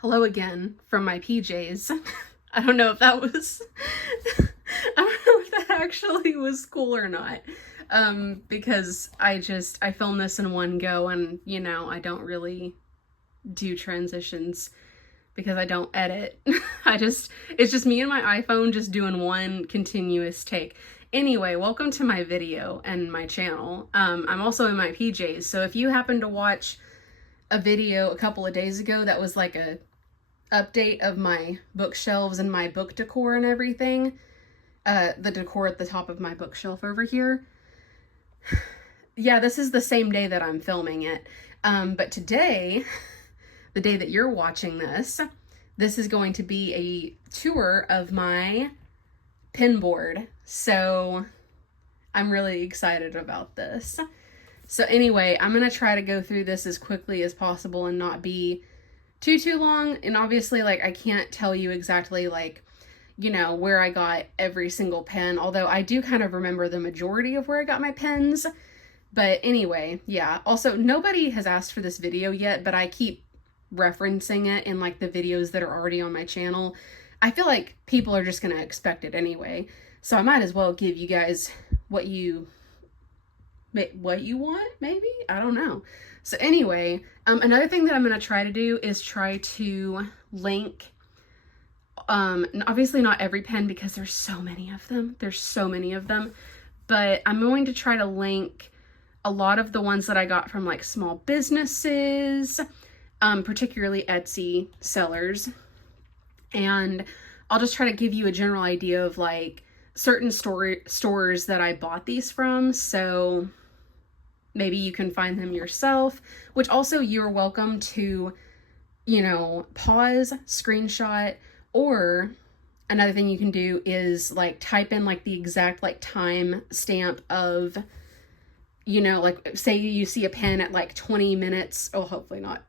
Hello again from my PJs. I don't know if that was, I don't know if that actually was cool or not. Because I filmed this in one go and, I don't really do transitions because I don't edit. It's just me and my iPhone just doing one continuous take. Anyway, welcome to my video and my channel. I'm also in my PJs, so if you happen to watch a video a couple of days ago that was like a update of my bookshelves and my book decor and everything, the decor at the top of my bookshelf over here, yeah, this is the same day that I'm filming it. But today, the day that you're watching this is going to be a tour of my pin board. So I'm really excited about this. So anyway, I'm going to try to go through this as quickly as possible and not be too long. And obviously, I can't tell you exactly, where I got every single pen, although I do kind of remember the majority of where I got my pens. But anyway, yeah. Also, nobody has asked for this video yet, but I keep referencing it in, the videos that are already on my channel. I feel like people are just going to expect it anyway. So I might as well give you guys what you want, maybe? I don't know. So anyway, another thing that I'm going to try to do is try to link, obviously not every pen because there's so many of them. But I'm going to try to link a lot of the ones that I got from small businesses, particularly Etsy sellers. And I'll just try to give you a general idea of certain stores that I bought these from. So maybe you can find them yourself, which also you're welcome to, pause, screenshot, or another thing you can do is type in the exact time stamp of, say you see a pen at 20 minutes. Oh, hopefully not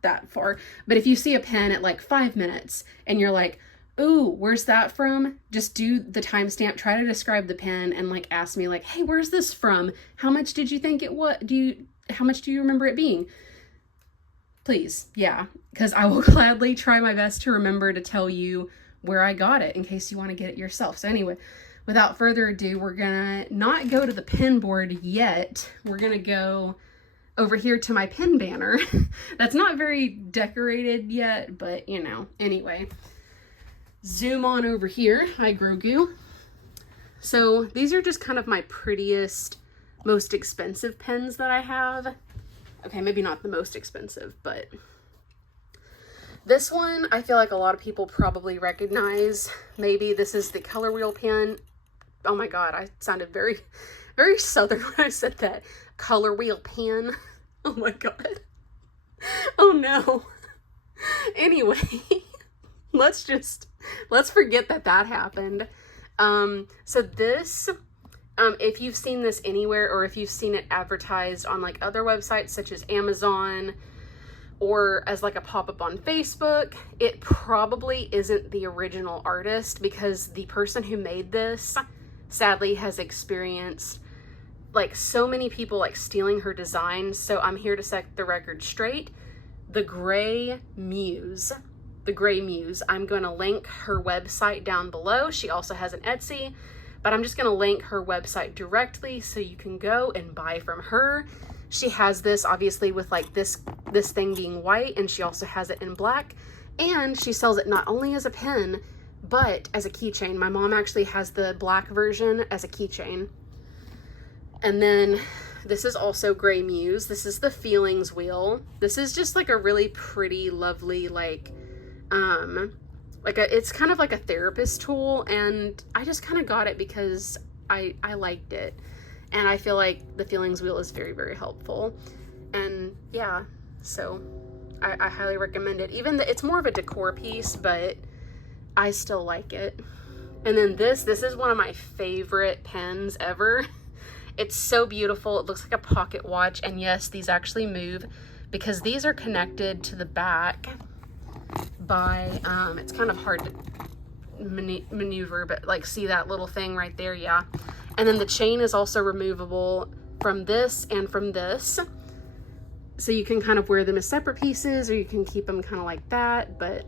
that far. But if you see a pen at 5 minutes and you're like, ooh, where's that from? Just do the timestamp, try to describe the pen, and ask me hey, where's this from? How much did you think it was? How much do you remember it being? Please, yeah, because I will gladly try my best to remember to tell you where I got it in case you want to get it yourself. So anyway, without further ado, we're gonna not go to the pin board yet. We're gonna go over here to my pin banner. That's not very decorated yet, but anyway. Zoom on over here. Hi, Grogu. So these are just kind of my prettiest, most expensive pens that I have. Okay, maybe not the most expensive, but this one I feel like a lot of people probably recognize. Maybe this is the Color Wheel pen. Oh my god, I sounded very, very southern when I said that. Color Wheel pen. Oh my god. Oh no. Anyway, let's forget that happened. So this, if you've seen this anywhere, or if you've seen it advertised on other websites such as Amazon, or as a pop-up on Facebook, it probably isn't the original artist, because the person who made this sadly has experienced so many people stealing her designs. So I'm here to set the record straight. The Gray Muse, I'm going to link her website down below. She also has an Etsy, but I'm just going to link her website directly so you can go and buy from her. She has this obviously with this thing being white, and she also has it in black, and she sells it not only as a pen but as a keychain. My mom actually has the black version as a keychain. And then this is also Gray Muse. This is the Feelings Wheel. This is just a really pretty, lovely, it's kind of like a therapist tool, and I just kind of got it because I liked it, and I feel like the Feelings Wheel is very, very helpful. And yeah, so I highly recommend it. Even it's more of a decor piece, but I still like it. And then this is one of my favorite pens ever. It's so beautiful. It looks like a pocket watch, and yes, these actually move because these are connected to the back by it's kind of hard to maneuver, but see that little thing right there? Yeah. And then the chain is also removable from this and from this. So you can kind of wear them as separate pieces, or you can keep them kind of like that, but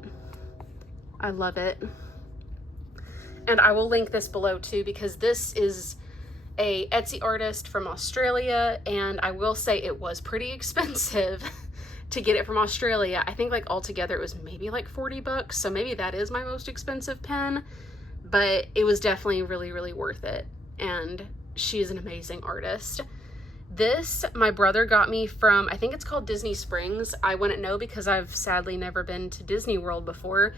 I love it. And I will link this below too, because this is a Etsy artist from Australia, and I will say it was pretty expensive to get it from Australia. I think like altogether it was maybe like 40 bucks, so maybe that is my most expensive pen, but it was definitely really, really worth it. And she is an amazing artist. This, my brother got me from, I think it's called Disney Springs. I wouldn't know because I've sadly never been to Disney World before.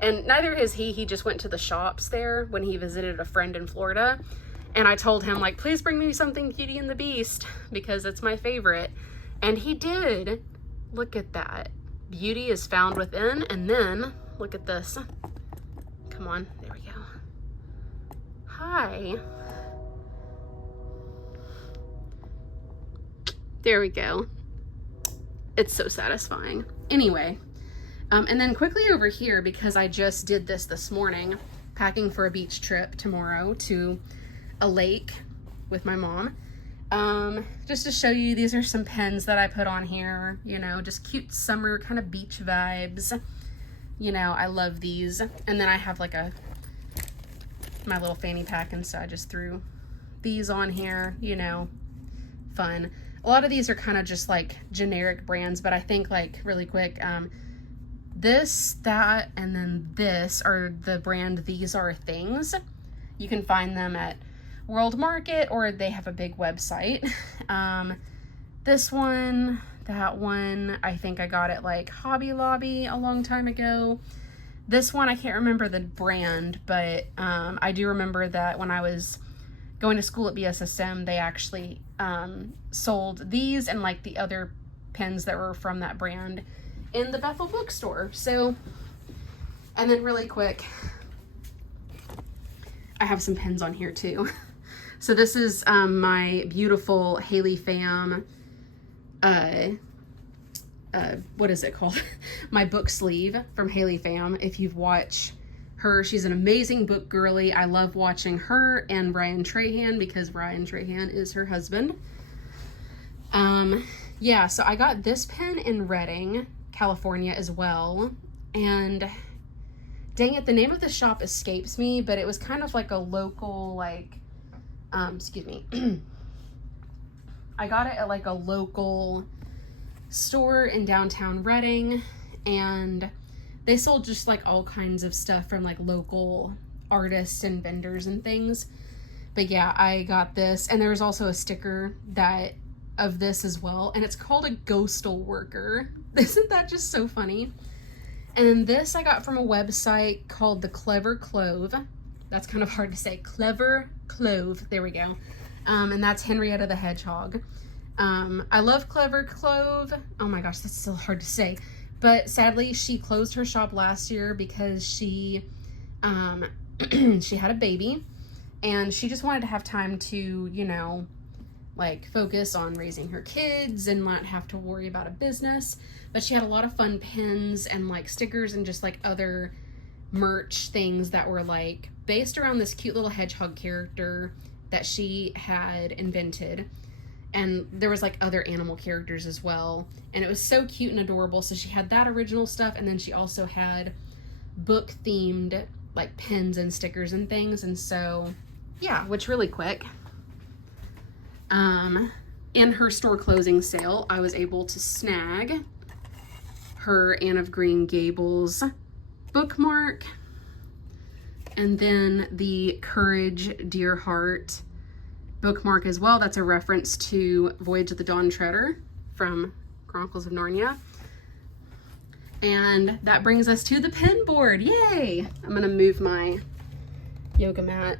And neither has he. He just went to the shops there when he visited a friend in Florida. And I told him, like, please bring me something Beauty and the Beast because it's my favorite. And he did. Look at that. Beauty is found within. And then, look at this. Come on. There we go. Hi. There we go. It's so satisfying. Anyway, and then quickly over here, because I just did this morning, packing for a beach trip tomorrow to a lake with my mom. Just to show you, these are some pens that I put on here, you know, just cute summer kind of beach vibes. You know, I love these. And then I have like my little fanny pack, and so I just threw these on here, you know, fun. A lot of these are kind of just like generic brands, but I think like really quick, this, that, and then this are the brand These Are Things. You can find them at World Market, or they have a big website. This one, that one, I think I got it like Hobby Lobby a long time ago. This one, I can't remember the brand, but I do remember that when I was going to school at BSSM, they actually sold these and like the other pens that were from that brand in the Bethel bookstore. So, and then really quick, I have some pens on here too. So this is my beautiful Haley Pham, what is it called? My book sleeve from Haley Pham. If you've watched her, she's an amazing book girly. I love watching her and Ryan Trahan because Ryan Trahan is her husband. Yeah, so I got this pen in Redding, California as well. And dang it, the name of the shop escapes me, but it was kind of like a local, like, excuse me. I got it at like a local store in downtown Redding, and they sold just like all kinds of stuff from like local artists and vendors and things. But yeah, I got this, and there was also a sticker that of this as well, and it's called a Ghostal Worker. Isn't that just so funny? And then this I got from a website called The Clever Clove. That's kind of hard to say. Clever Clove. There we go. And that's Henrietta the Hedgehog. I love Clever Clove. Oh my gosh, that's still hard to say. But sadly, she closed her shop last year because she she had a baby, and she just wanted to have time to, you know, like focus on raising her kids and not have to worry about a business. But she had a lot of fun pins and like stickers and just like other merch things that were like based around this cute little hedgehog character that she had invented. And there was like other animal characters as well, and it was so cute and adorable. So she had that original stuff, and then she also had book themed like pins and stickers and things. And so yeah, which really quick, in her store closing sale, I was able to snag her Anne of Green Gables bookmark, and then the Courage Dear Heart bookmark as well. That's a reference to Voyage of the Dawn Treader from Chronicles of Narnia. And that brings us to the pen board. Yay! I'm gonna move my yoga mat,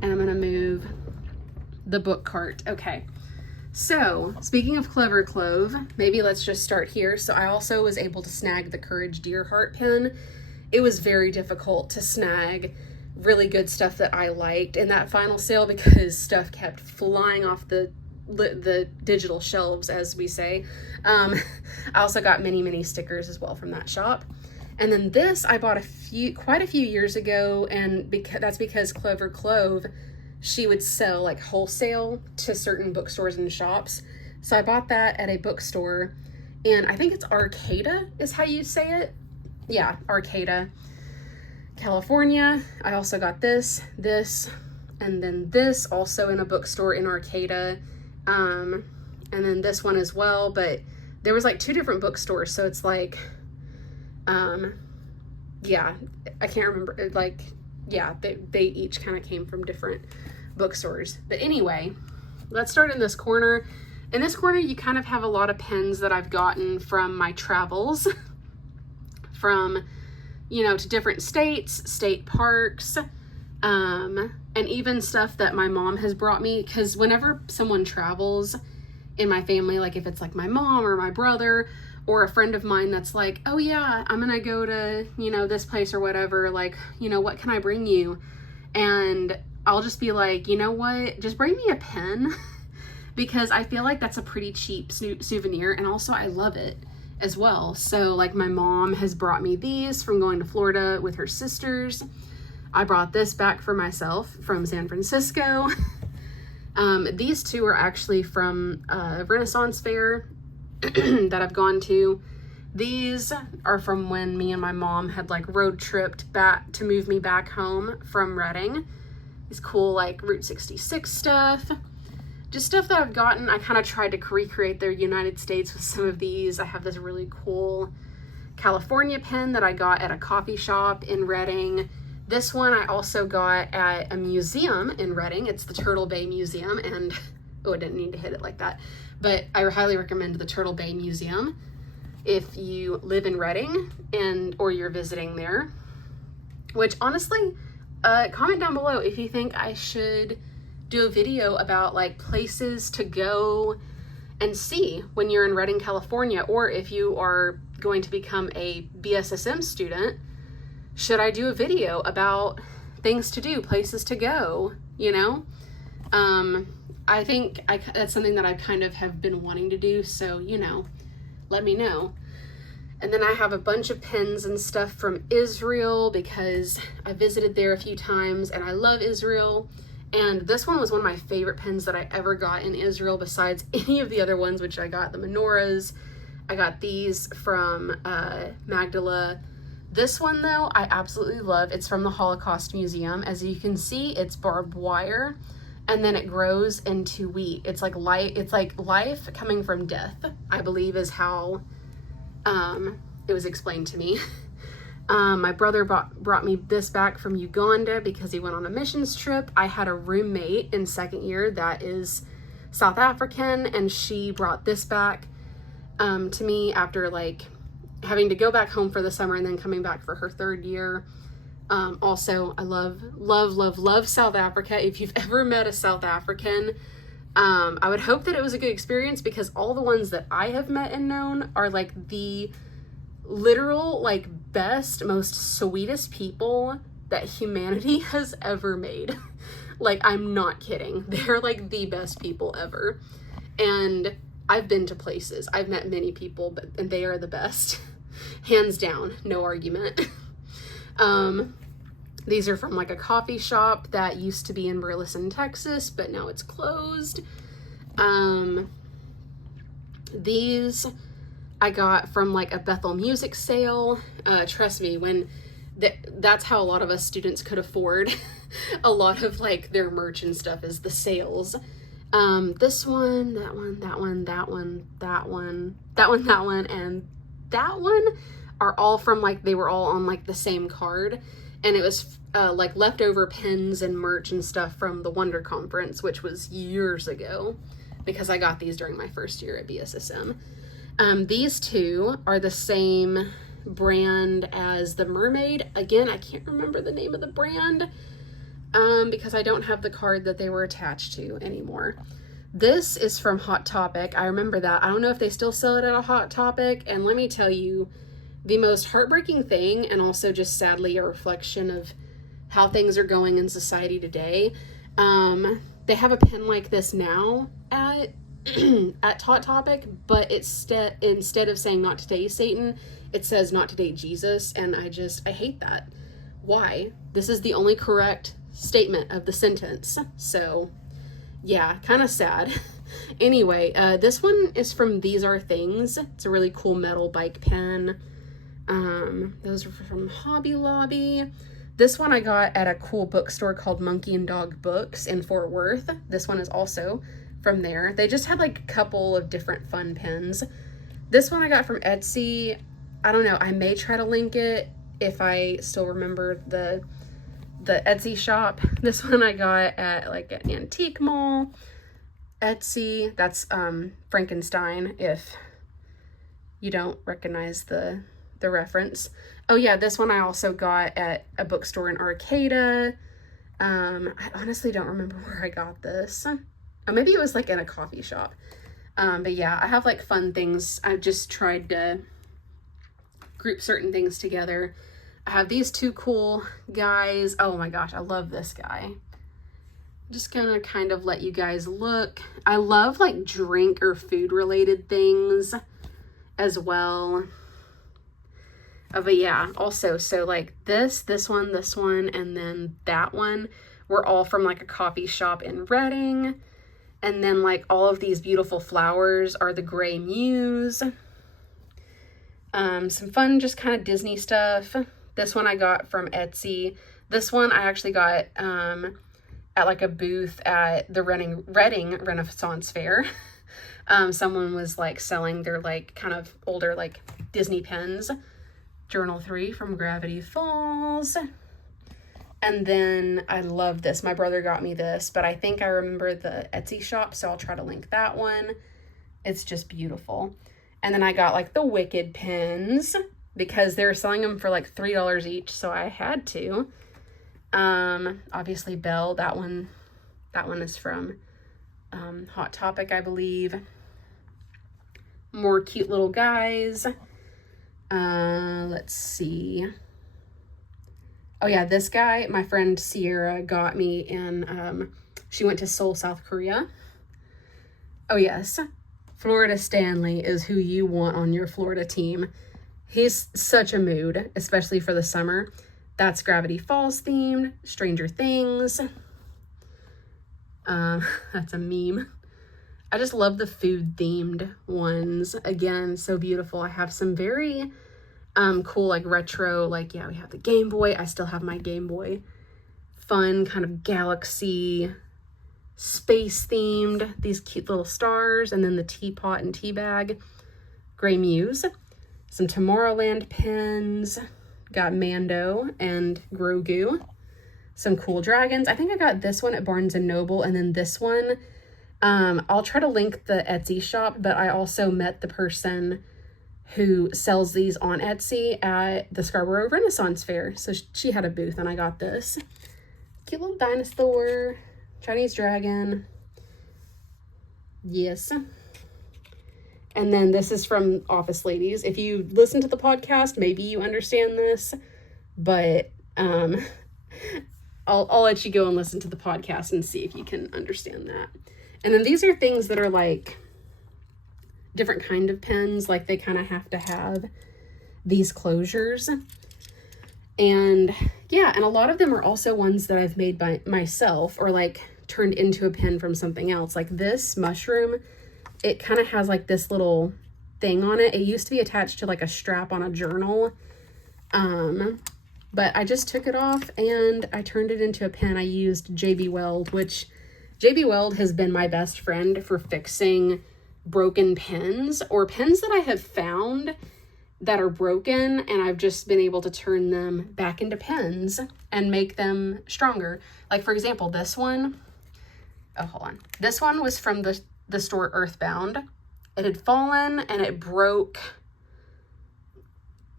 and I'm gonna move the book cart. Okay, so speaking of Clever Clove, maybe let's just start here. So I also was able to snag the Courage Dear Heart pen. It was very difficult to snag really good stuff that I liked in that final sale because stuff kept flying off the digital shelves, as we say. I also got many stickers as well from that shop. And then this I bought quite a few years ago, and that's because Clever Clove, she would sell like wholesale to certain bookstores and shops. So I bought that at a bookstore, and I think it's Arcata is how you say it. Yeah, Arcata, California. I also got this, and then this also in a bookstore in Arcata, and then this one as well, but there was like 2 different bookstores, so it's like, yeah, I can't remember, like, yeah, they each kind of came from different bookstores. But anyway, let's start in this corner. In this corner, you kind of have a lot of pens that I've gotten from my travels, from, you know, to different states, state parks, and even stuff that my mom has brought me, because whenever someone travels in my family, like if it's like my mom or my brother or a friend of mine that's like, oh yeah, I'm gonna go to, you know, this place or whatever, like, you know, what can I bring you? And I'll just be like, you know what, just bring me a pen, because I feel like that's a pretty cheap souvenir, and also I love it as well. So like my mom has brought me these from going to Florida with her sisters. I brought this back for myself from San Francisco. These 2 are actually from a Renaissance fair that I've gone to. These are from when me and my mom had like road tripped back to move me back home from Reading. These cool like Route 66 stuff. Just stuff that I've gotten. I kind of tried to recreate the United States with some of these. I have this really cool California pen that I got at a coffee shop in Reading. This one I also got at a museum in Reading. It's the Turtle Bay Museum, and oh, I didn't need to hit it like that. But I highly recommend the Turtle Bay Museum if you live in Reading or you're visiting there. Which honestly, comment down below if you think I should do a video about like places to go and see when you're in Redding, California, or if you are going to become a BSSM student, should I do a video about things to do, places to go, you know? I think that's something that I kind of have been wanting to do, so, you know, let me know. And then I have a bunch of pens and stuff from Israel, because I visited there a few times and I love Israel. And this one was one of my favorite pens that I ever got in Israel, besides any of the other ones, which I got the menorahs. I got these from Magdala. This one though, I absolutely love. It's from the Holocaust Museum. As you can see, it's barbed wire, and then it grows into wheat. It's like life coming from death, I believe is how it was explained to me. My brother brought me this back from Uganda because he went on a missions trip. I had a roommate in 2nd year that is South African, and she brought this back to me after like having to go back home for the summer and then coming back for her 3rd year. Also, I love South Africa. If you've ever met a South African, I would hope that it was a good experience, because all the ones that I have met and known are like the literal, like, best, most sweetest people that humanity has ever made. Like, I'm not kidding. They're like the best people ever. And I've been to places, I've met many people, and they are the best. Hands down, no argument. These are from like a coffee shop that used to be in Burleson, Texas, but now it's closed. These I got from like a Bethel music sale. Trust me, that's how a lot of us students could afford a lot of like their merch and stuff, is the sales. This one, that one, that one, that one, that one, that one, that one, and that one are all from like, they were all on like the same card, and it was like leftover pins and merch and stuff from the Wonder Conference, which was years ago, because I got these during my first year at BSSM. These two are the same brand as the Mermaid. Again, I can't remember the name of the brand because I don't have the card that they were attached to anymore. This is from Hot Topic. I remember that. I don't know if they still sell it at a Hot Topic. And let me tell you, the most heartbreaking thing, and also just sadly a reflection of how things are going in society today, they have a pen like this now at Hot Topic, but instead of saying "Not today, Satan," it says "Not today, Jesus," and I hate that. Why? This is the only correct statement of the sentence. So yeah, kind of sad. Anyway, this one is from These Are Things. It's a really cool metal bike pen. Those are from Hobby Lobby. This one I got at a cool bookstore called Monkey and Dog Books in Fort Worth. This one is also from there. They just had like a couple of different fun pens. This one I got from Etsy. I don't know, I may try to link it if I still remember the Etsy shop. This one I got at like an antique mall. Etsy, that's Frankenstein, if you don't recognize the reference. Oh yeah, this one I also got at a bookstore in Arcata. I honestly don't remember where I got this. Or maybe it was like in a coffee shop. But yeah, I have like fun things. I've just tried to group certain things together. I have these two cool guys. Oh my gosh, I love this guy. I'm just gonna kind of let you guys look. I love like drink or food related things as well. But yeah, also, so like this one, and then that one were all from like a coffee shop in Reading. And then like all of these beautiful flowers are the Gray Muse. Some fun, just kind of Disney stuff. This one I got from Etsy. This one I actually got at like a booth at the Reading Renaissance Fair. Someone was like selling their like kind of older like Disney pens. Journal 3 from Gravity Falls. And then I love this. My brother got me this, but I think I remember the Etsy shop, so I'll try to link that one. It's just beautiful. And then I got like the Wicked pens because they were selling them for like $3 each, so I had to. Obviously Belle, that one is from Hot Topic, I believe. More cute little guys. Let's see. Oh yeah, this guy, my friend Sierra got me in, she went to Seoul, South Korea. Oh yes, Florida Stanley is who you want on your Florida team. He's such a mood, especially for the summer. That's Gravity Falls themed, Stranger Things. That's a meme. I just love the food themed ones. Again, so beautiful. I have some very cool like retro, like yeah, we have the Game Boy. I still have my Game Boy. Fun kind of galaxy space themed, these cute little stars, and then the teapot and tea bag. Gray Muse. Some Tomorrowland pins. Got Mando and Grogu. Some cool dragons. I think I got this one at Barnes & Noble, and then this one, I'll try to link the Etsy shop, but I also met the person who sells these on Etsy at the Scarborough Renaissance Fair. So she had a booth and I got this. Cute little dinosaur, Chinese dragon. Yes. And then this is from Office Ladies. If you listen to the podcast, maybe you understand this, but I'll let you go and listen to the podcast and see if you can understand that. And then these are things that are like different kind of pens, like they kind of have to have these closures. And yeah, and a lot of them are also ones that I've made by myself or like turned into a pen from something else. Like this mushroom, it kind of has like this little thing on it. It used to be attached to like a strap on a journal. But I just took it off and I turned it into a pen. I used JB Weld, which JB Weld has been my best friend for fixing broken pens or pens that I have found that are broken, and I've just been able to turn them back into pens and make them stronger. Like for example, this one, oh, hold on. This one was from the store Earthbound. It had fallen and it broke.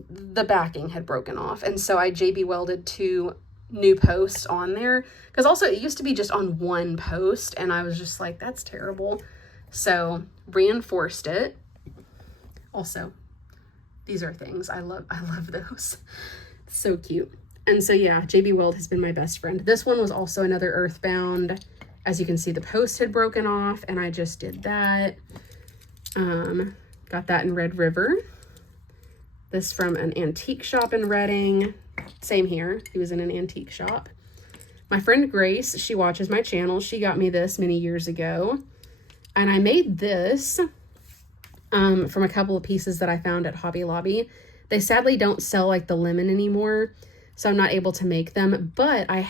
The backing had broken off. And so I JB welded 2 new posts on there. Because also it used to be just on one post. And I was just like, that's terrible. So reinforced it. Also, these are things. I love those. So cute. And so yeah, JB Weld has been my best friend. This one was also another Earthbound. As you can see, the post had broken off and I just did that. Got that in Red River. This from an antique shop in Reading. Same here. He was in an antique shop. My friend Grace, she watches my channel. She got me this many years ago. And I made this from a couple of pieces that I found at Hobby Lobby. They sadly don't sell like the lemon anymore, so I'm not able to make them, but I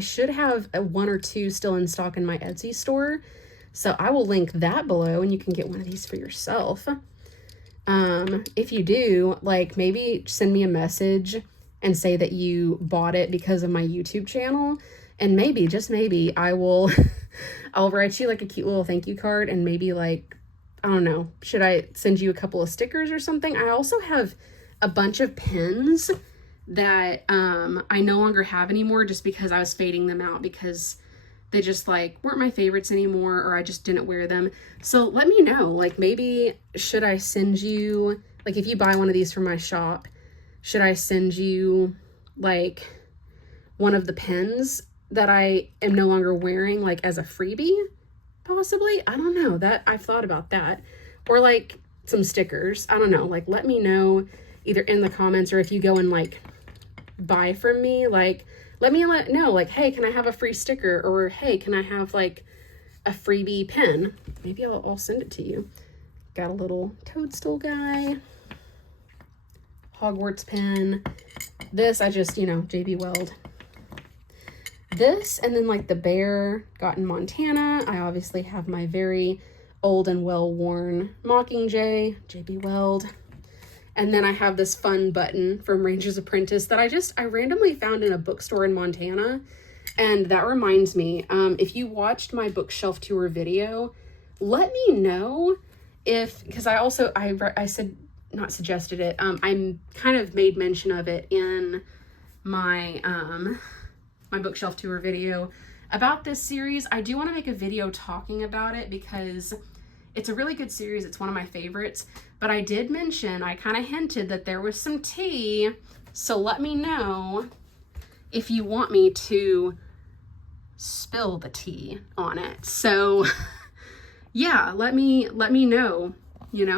should have one or two still in stock in my Etsy store. So I will link that below and you can get one of these for yourself. If you do, like, maybe send me a message and say that you bought it because of my YouTube channel. And maybe, just maybe, I will, I'll write you like a cute little thank you card, and maybe like, I don't know, should I send you a couple of stickers or something? I also have a bunch of pins that I no longer have anymore, just because I was fading them out because they just like weren't my favorites anymore, or I just didn't wear them. So let me know, like, maybe should I send you, like, if you buy one of these from my shop, should I send you like one of the pins that I am no longer wearing, like as a freebie? Possibly. I don't know, that I've thought about that. Or like some stickers. I don't know, like, let me know either in the comments, or if you go and like buy from me, like, let me know, like, hey, can I have a free sticker? Or hey, can I have like a freebie pin? Maybe I'll send it to you. Got a little toadstool guy, Hogwarts pen. This I just, JB Weld. This, and then like the bear got in Montana. I obviously have my very old and well-worn Mockingjay, JB Weld. And then I have this fun button from Ranger's Apprentice that I randomly found in a bookstore in Montana. And that reminds me, if you watched my bookshelf tour video, let me know if, because I said, not suggested it, I kind of made mention of it in my, my bookshelf tour video about this series. I do want to make a video talking about it because it's a really good series. It's one of my favorites, but I did mention, I kind of hinted that there was some tea. So let me know if you want me to spill the tea on it. So yeah, let me know,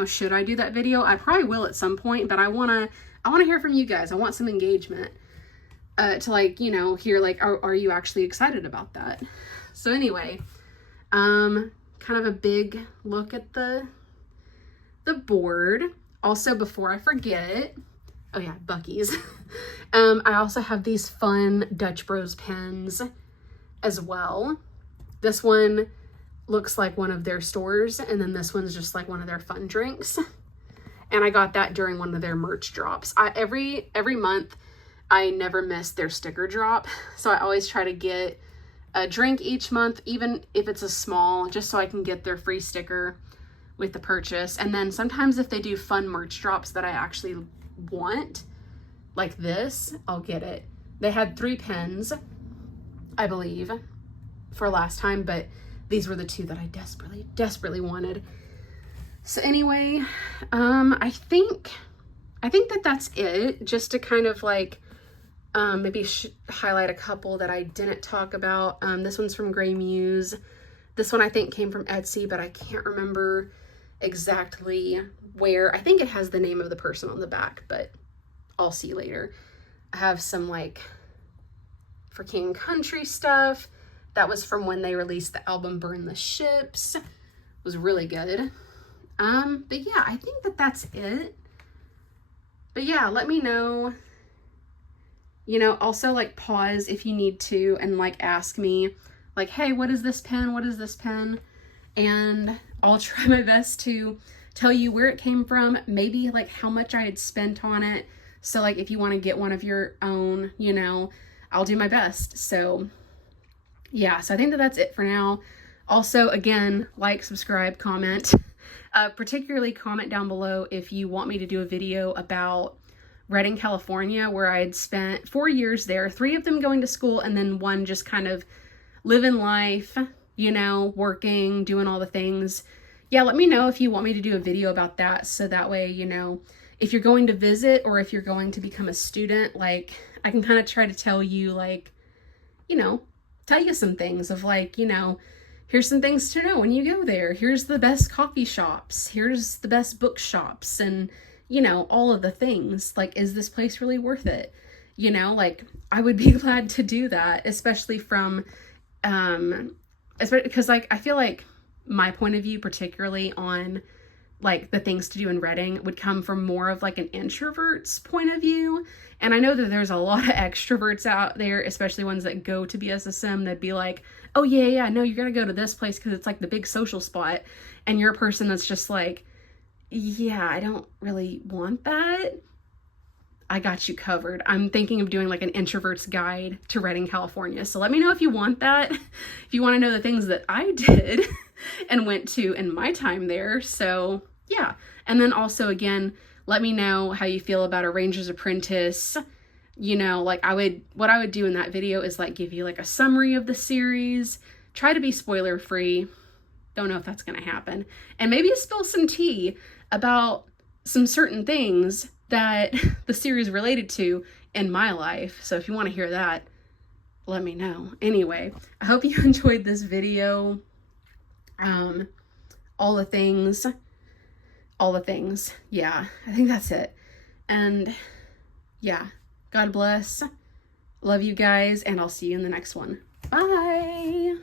should I do that video? I probably will at some point, but I want to hear from you guys. I want some engagement. To like, hear like, are you actually excited about that? So anyway, kind of a big look at the board. Also, before I forget, oh yeah, Buc-ee's. I also have these fun Dutch Bros pens as well. This one looks like one of their stores, and then this one's just like one of their fun drinks. And I got that during one of their merch drops. Every month, I never miss their sticker drop. So I always try to get a drink each month, even if it's a small, just so I can get their free sticker with the purchase. And then sometimes if they do fun merch drops that I actually want, like this, I'll get it. They had 3 pens, I believe, for last time, but these were the 2 that I desperately wanted. So anyway, I think that that's it, just to kind of like, maybe highlight a couple that I didn't talk about. This one's from Grey Muse. This one I think came from Etsy, but I can't remember exactly where. I think it has the name of the person on the back, but I'll see later. I have some like for King Country stuff. That was from when they released the album Burn the Ships. It was really good. But yeah, I think that that's it. But yeah, let me know. Also like pause if you need to and like ask me like, hey, what is this pen? What is this pen? And I'll try my best to tell you where it came from, maybe like how much I had spent on it. So like if you want to get one of your own, I'll do my best. So yeah, so I think that that's it for now. Also, again, like, subscribe, comment, particularly comment down below if you want me to do a video about Redding, California, where I had spent 4 years there, 3 of them going to school, and then 1 just kind of living life, working, doing all the things. Yeah, let me know if you want me to do a video about that, so that way, if you're going to visit or if you're going to become a student, like, I can kind of try to tell you, like, tell you some things of like, here's some things to know when you go there. Here's the best coffee shops. Here's the best bookshops, and all of the things. Like, is this place really worth it? Like, I would be glad to do that, especially from, especially because like, I feel like my point of view, particularly on like the things to do in Reading, would come from more of like an introvert's point of view. And I know that there's a lot of extroverts out there, especially ones that go to BSSM, that'd be like, oh yeah, no, you're gonna go to this place because it's like the big social spot. And you're a person that's just like, yeah, I don't really want that. I got you covered. I'm thinking of doing like an introvert's guide to Redding, California. So let me know if you want that. If you want to know the things that I did and went to in my time there. So yeah. And then also, again, let me know how you feel about a Ranger's Apprentice. You know, like what I would do in that video is like give you like a summary of the series, try to be spoiler free. Don't know if that's going to happen. And maybe spill some tea about some certain things that the series related to in my life. So if you want to hear that, let me know. Anyway, I hope you enjoyed this video. All the things. Yeah, I think that's it. And yeah, God bless. Love you guys, and I'll see you in the next one. Bye.